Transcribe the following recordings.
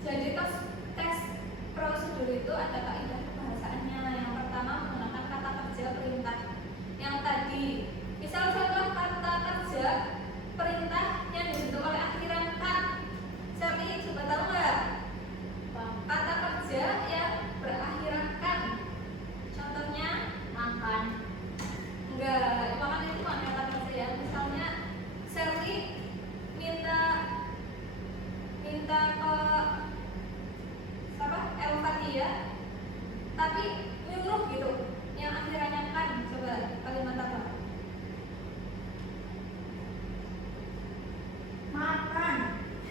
Jadi teks prosedur itu ada kaidah kebahasaannya. Yang pertama menggunakan kata kerja perintah. Yang tadi, misal contoh kata kerja perintah yang dibentuk oleh akhiran kan. Seri coba tahu nggak? Kata kerja yang berakhiran kan. Contohnya makan. Enggak, makan itu bukan kata kerja ya. Misalnya Seri minta ke siapa? Elvatia, tapi nyuruh gitu. Yang akhirannya kan, coba kalimat apa? Makan.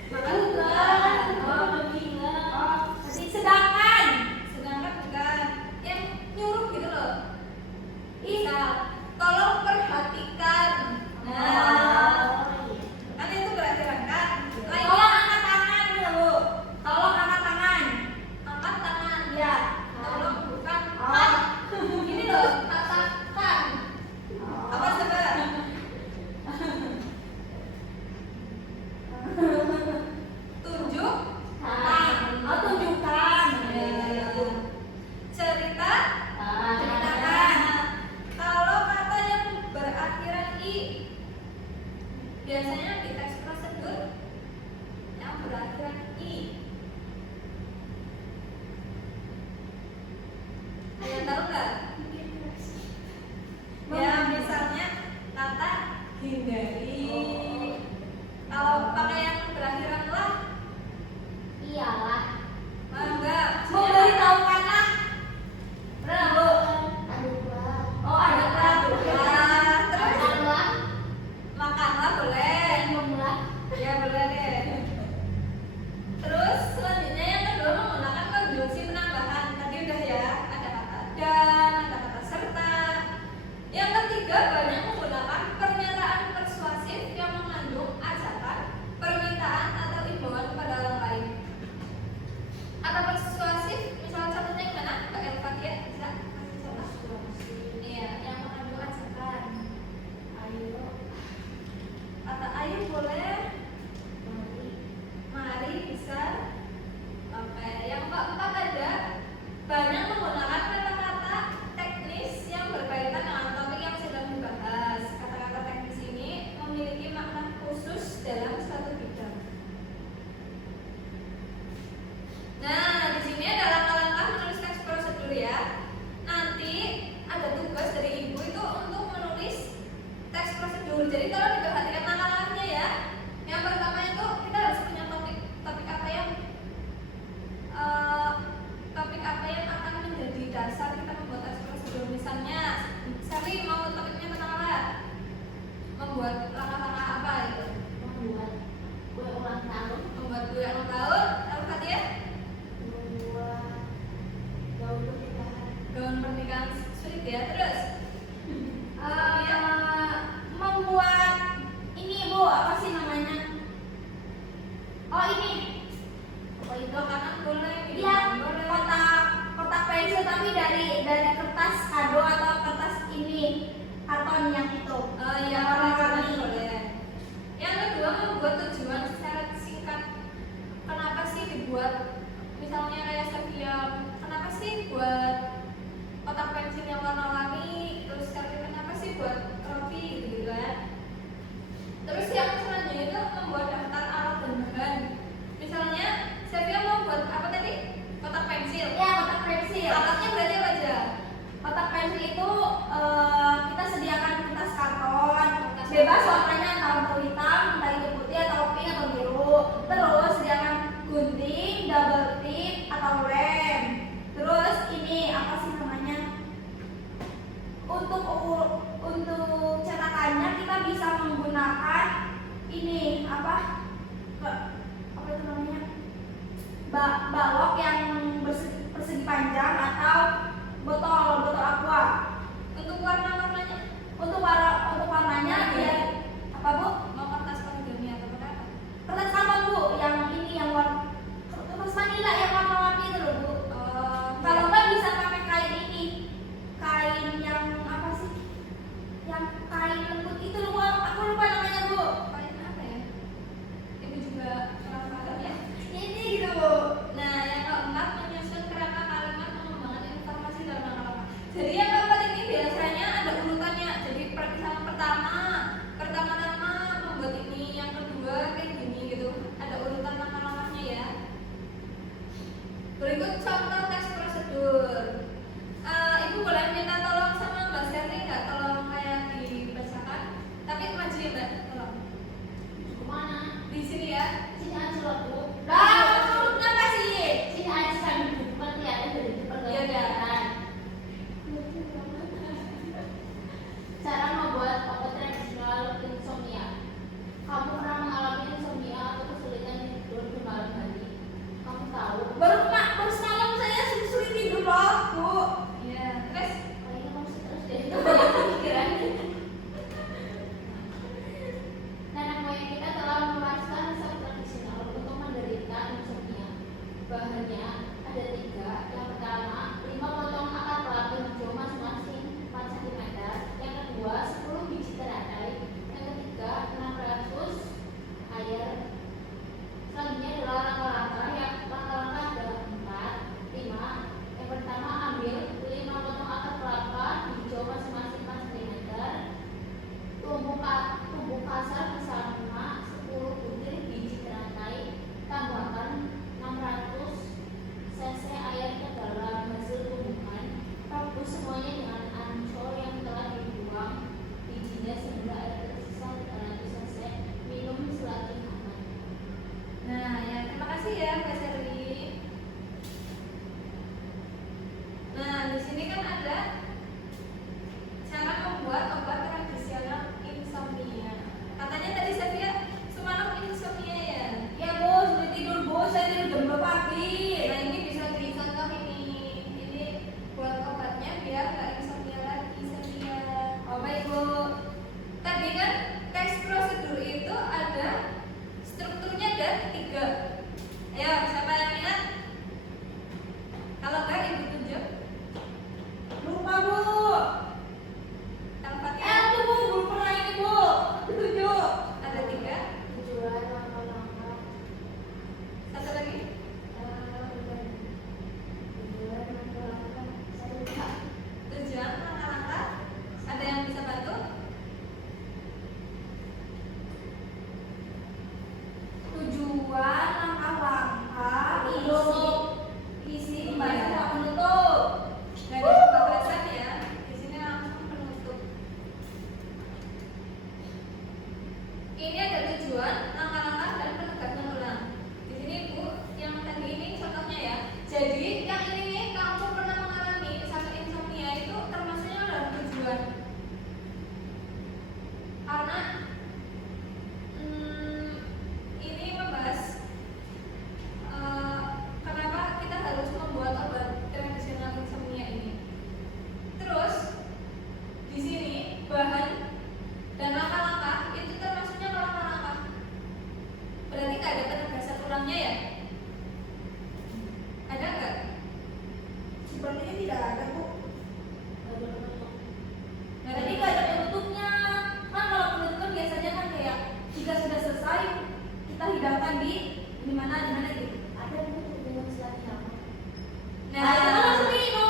Makan Bukan. oh, bilang. oh, Sedangkan bukan. Yang nyuruh gitu loh. ih, Tolong perhatikan. Nah, kan itu berakhiran kan. tolong angkat tangan dulu. Tolong angkat tangan. Angkat tangan. Ya. Tolong bukan Oh. kan. Ini loh katakan. Apa coba? Tunjuk. Oh, tunjukkan. Cerita. Ceritakan. Kalau kata yang berakhiran i, biasanya di teks prosedur yang berakhiran i. Ada yang tahu nggak? Ya misalnya kata hindari. Kalau pakai yang berakhiran lah, Iyalah. enggak. Memberitahukanlah. Benar, Bu? Oh, ada Makanlah. Terus Makanlah. makanlah boleh. Minumlah. Ya boleh deh. Terus selanjutnya yang kedua menggunakan konjungsi penambahan. Tadi udah ya, ada kata dan, ada kata serta. Yang ketiga banyak menggunakan pernyataan persuasif yang mengandung ajakan, permintaan atau imbauan kepada orang lain. Kata persuasif, misalnya contohnya gimana? Mbak Elvatia bisa kasih contoh? Iya, yang mengandung ajakan. Ayo. Kata ayo boleh. Mari bisa. Oke, yang keempat ada banyak menggunakan kata-kata teknis yang berkaitan dengan topik yang sedang dibahas. Kata-kata teknis ini memiliki makna khusus dalam suatu bidang. Nah, di sini ada langkah-langkah menulis teks prosedur ya. Nanti ada tugas dari ibu itu untuk menulis teks prosedur. Jadi tolong diperhatikan langkah-langkahnya ya. Yang pertama itu kita harus punya topik apa yang akan menjadi dasar kita membuat teks prosedur. Misalnya, Sari mau topiknya tentang apa? Membuat langkah-langkah apa itu? Membuat kue ulang tahun. Membuat kue ulang tahun. Apa ya? Membuat gaun pernikahan. Gaun pernikahan sulit ya. Terus Membuat ini, Bu, apa sih namanya? Oh, ini. apa itu kanan boleh? Iya, boleh. kotak pensil tapi dari kertas kado atau kertas ini karton yang itu. Yang warna-warni boleh. Yang kedua membuat tujuan secara singkat. Kenapa sih dibuat? Misalnya kayak Sofia, kenapa sih buat kotak pensil yang warna-warni? Terus kenapa sih buat roti gitu kan? Terus yang selanjutnya itu membuat daftar alat dan bahan. Misalnya Sofia mau buat apa tadi? Kotak pensil. Ya, kotak pensil. Alatnya berarti apa aja? Kotak pensil itu kita sediakan kertas karton, Kertas bebas karton. warnanya entah itu hitam, entah itu putih atau pink atau biru. Terus sediakan gunting, double tip atau lem. Terus ini apa sih namanya? Untuk cetakannya kita bisa menggunakan ini apa itu namanya? Balok yang persegi panjang atau botol aqua. Untuk warna-warnanya? Untuk warnanya ya apa, Bu? Mau kertas poligami atau apa? Kertas karton, Bu, yang ini yang kertas manila yang warna-warni itu loh, Bu. Kalau nggak bisa pakai kain ini, kain yang apa sih? Yang kain lembut itu loh, Bu. Aku lupa namanya, Bu. Kain apa ya? Ibu juga kurang paham ya. Ini gitu, Bu. Berikut contoh tes prosedur. Ibu boleh minta tolong sama Mbak Sherly nggak? Tolong kayak dibacakan. Tapi maju ya Mbak, tolong. Kemana? Di sini ya. Sini aja lah Bu. Lah, kenapa sih? Sini aja sambil duduk kan kelihatan dari depan Iya, kelihatan. Cara membuat obat tradisional insomnia. Kamu pernah mengalami insomnia atau kesulitan tidur di malam hari? Kamu tahu? Baru semalam saya sulit tidur loh, Bu. Iya. Terus Kayaknya kamu stres deh. Itu banyak pikiran. Nenek moyang kita telah mewariskan resep tradisional untuk menderita insomnia. Bahannya ada 3. Yang pertama, 5 potong akar kelapa hijau masing-masing 4 cm. Yang kedua, 10 biji teratai. Yang ketiga, 600 air. Selanjutnya adalah langkah-langkah ada 4, 5. Yang pertama, ambil 5 potong akar kelapa hijau masing-masing 4 cm. Tumbuk kasar bersama 10 butir biji teratai. Tambahkan 600 cc air ke dalam hasil tumbukan. Rebus semuanya dengan ancur yang telah dibuang bijinya sehingga air tersisa 300 cc. Minum selagi hangat. nah, ya terima kasih ya Mbak Sherly. Nah, di sini kan ada cara membuat obat tradisional insomnia. Katanya tadi Safia semalam insomnia ya. Ya Bu, sulit tidur Bu, saya tidur jam 2 pagi. Nah, ini bisa dicontoh ini. Ini buat obatnya biar nggak insomnia lagi Safia. Oh baik Bu. Tadi kan tes prosedur itu ada strukturnya ada 3. Ayo, siapa yang ingat? Kalau nggak ibu tunjuk. Lupa Bu. Tempat Tuh Bu, belum pernah ini Bu. Tujuh. ada 3. Tujuan langkah-langkah. Satu lagi. Tujuan langkah-langkah. Saya lupa. Tujuan langkah-langkah. Ada yang bisa bantu? Tujuan langkah-langkah isi pembahasan yang menutup. Nggak ada pembahasan ya. Di sini langsung penutup. Ini ada tujuan, langkah-langkah dan penegasan ulang. Di sini Bu, yang tadi ini contohnya ya. Jadi yang ini kamu pernah mengalami sakit insomnia itu termasuknya dalam tujuan. Karena ini membahas kenapa kita harus membuat obat tradisional insomnia ini. Terus di sini bahan dan langkah-langkah itu termasuknya ke langkah-langkah. Berarti nggak ada penegasan ulangnya ya? Ada nggak? Sepertinya tidak ada Bu. Nggak ada. Jadi nggak ada penutupnya. Kan kalau penutup kan biasanya kan kayak jika sudah selesai kita hidangkan di mana gitu. Ada penutup dengan selanjutnya. Nah, Nah, itu kan langsung minum.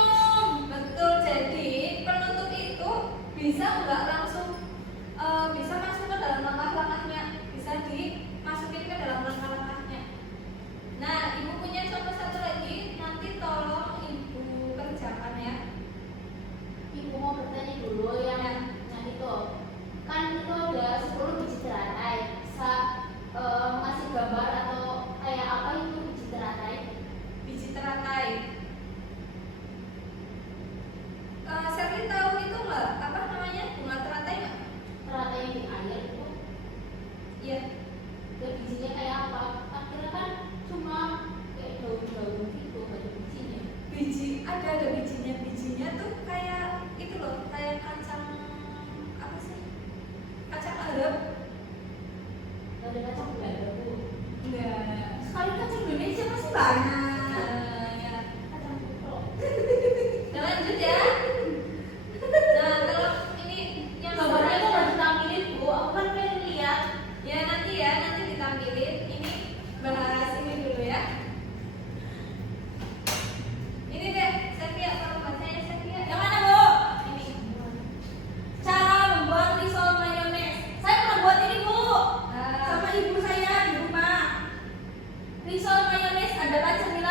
betul. Jadi penutup itu bisa nggak langsung bisa masuk ke dalam langkah-langkahnya, bisa dimasukin ke dalam langkah-langkahnya. Nah, ibu punya contoh satu lagi, nanti tolong ibu kerjakan ya. Ibu mau bertanya dulu yang itu. Kan itu ada 10 biji teratai. Bisa ngasih gambar atau kayak apa itu biji teratai? Biji teratai. Sherly tahu itu nggak? Apa namanya? Bunga teratai nggak? Teratai yang di air itu. Iya. Dan bijinya kayak apa? Akhirnya kan cuma kayak daun-daun gitu, gak ada bijinya. Ada bijinya. Bijinya tuh kayak itu loh, kayak kacang apa sih? Kacang Arab. Gak ada kacang Belanda Bu. Enggak. Sekali kacang Indonesia masih banyak. Ya. Kacang kuprok. Nah, lanjut ya. Nah, kalau ini yang Gambarnya kok gak ditampilin Bu? Aku kan pengen lihat. ya nanti ditampilin. Ini bahas ini dulu ya. Ini deh, Safia, kalau bacanya Safia. Yang mana Bu? Ini. Cara membuat risol mayones. Saya pernah buat ini Bu. Ah. Sama ibu saya di rumah. Risol mayones adalah camilan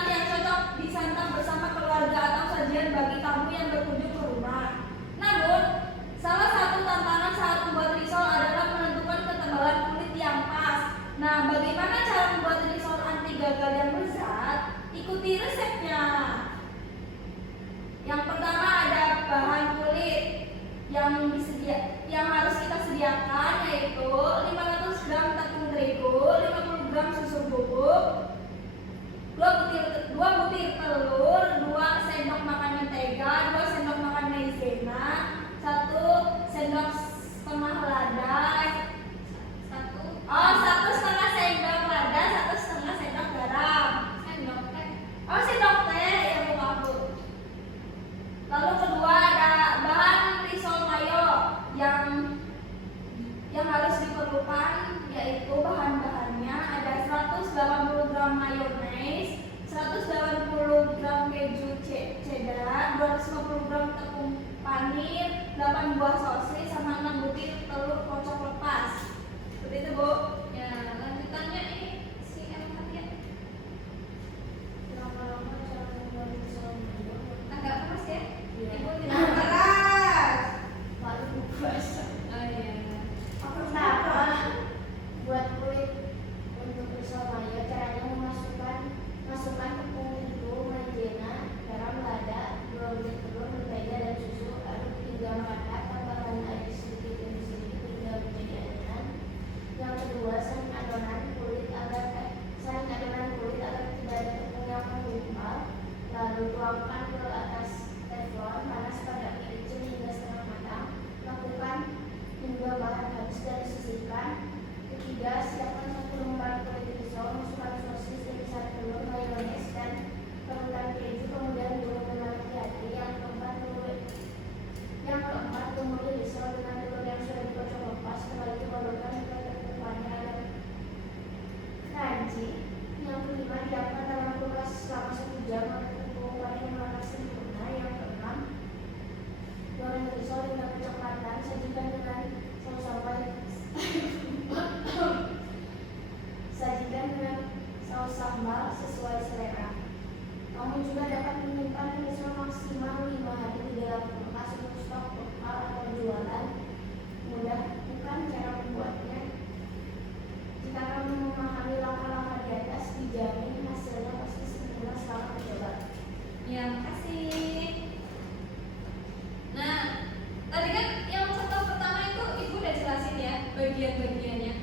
dituangkan ke atas teflon panas pada api kecil hingga setengah matang. Lakukan hingga bahan habis dan disisihkan. Ketiga, siapkan 1 lembar kue risol, masukkan sosis, irisan telur, mayones, dan parutan keju, kemudian goreng dengan hati-hati. Yang keempat, tumbuhi risol dengan telur yang sudah dikocok lepas. Setelah itu balurkan ke tekupannya agar crunchy. Yang kelima, diamkan dalam kulkas selama 1 jam agar tekupannya melekat sempurna. Yang keenam, goreng risol hingga kecoklatan. Sajikan dengan saus sambal sajikan dengan saus sambal sesuai selera. Kamu juga dapat menyimpan risol maksimal 5 hari di dalam kulkas untuk stok lokal atau jualan. Mudah bukan cara membuatnya? Jika kamu memahami langkah-langkah di atas, dijamin hasilnya pasti sempurna. Selamat mencoba. Ya, makasih. Nah, tadi kan yang contoh pertama itu ibu udah jelasin ya bagian-bagiannya,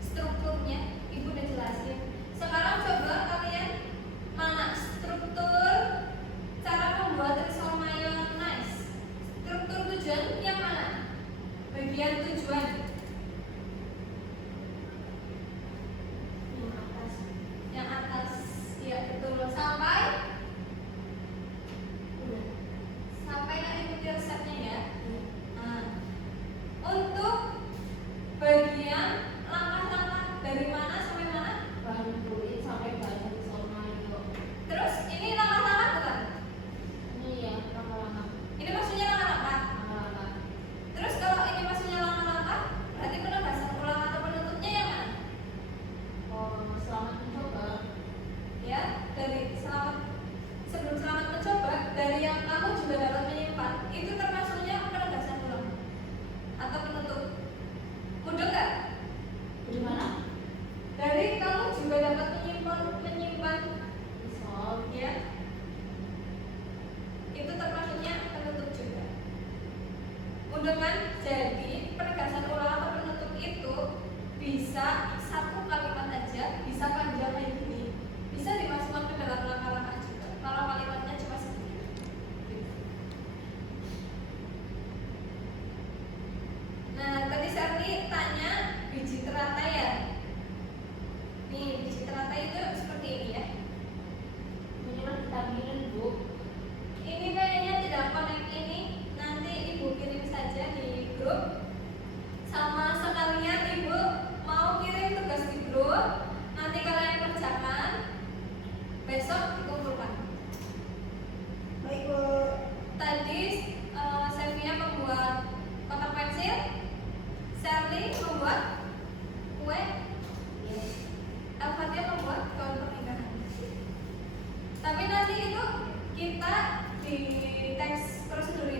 strukturnya ibu udah jelasin. Sekarang coba kalian mana struktur cara membuat risol mayonnaise. Struktur tujuan yang mana? Bagian tujuan yang atas, ya betul. Sampai nanti ikuti resepnya ya. Nah, untuk bagian langkah-langkah dari mana sampai mana? Bahan kulit sampai bahan risol mayo. Terus ini langkah-langkah bukan? Ini ya langkah-langkah. Ini maksudnya langkah-langkah. Langkah-langkah. Terus kalau ini maksudnya langkah-langkah, berarti penegasan ulang atau penutupnya yang mana? Selamat mencoba. Ya, dari sebelum selamat mencoba, dari yang kamu juga dapat menyimpan, itu termasuknya penegasan ulang atau penutup. Mudah nggak? Gimana? Dari kamu juga dapat menyimpan, Risol. ya, itu termasuknya penutup juga. Mudah kan? Jadi penegasan ulang atau penutup itu bisa 1 kalimat aja, bisa panjang kayak gini, bisa dimasukkan ke dalam langkah-langkah juga. Kalau kalimatnya cuma sedikit. Nah, tadi Sarni tanya biji teratai ya. Nih, biji teratai itu seperti ini ya. Ini kan vitamin Bu. Ini kayaknya tidak connect ini. Nanti ibu kirim saja di grup. Sama sekalian ibu mau kirim tugas di grup. Nanti kalian kerjakan. Besok dikumpulkan. Baik, Bu. Tadi Sevia membuat kotak pensil, Sherly membuat kue, Al-Fatihah membuat gaun pernikahan. Tapi nanti itu kita di teks prosedur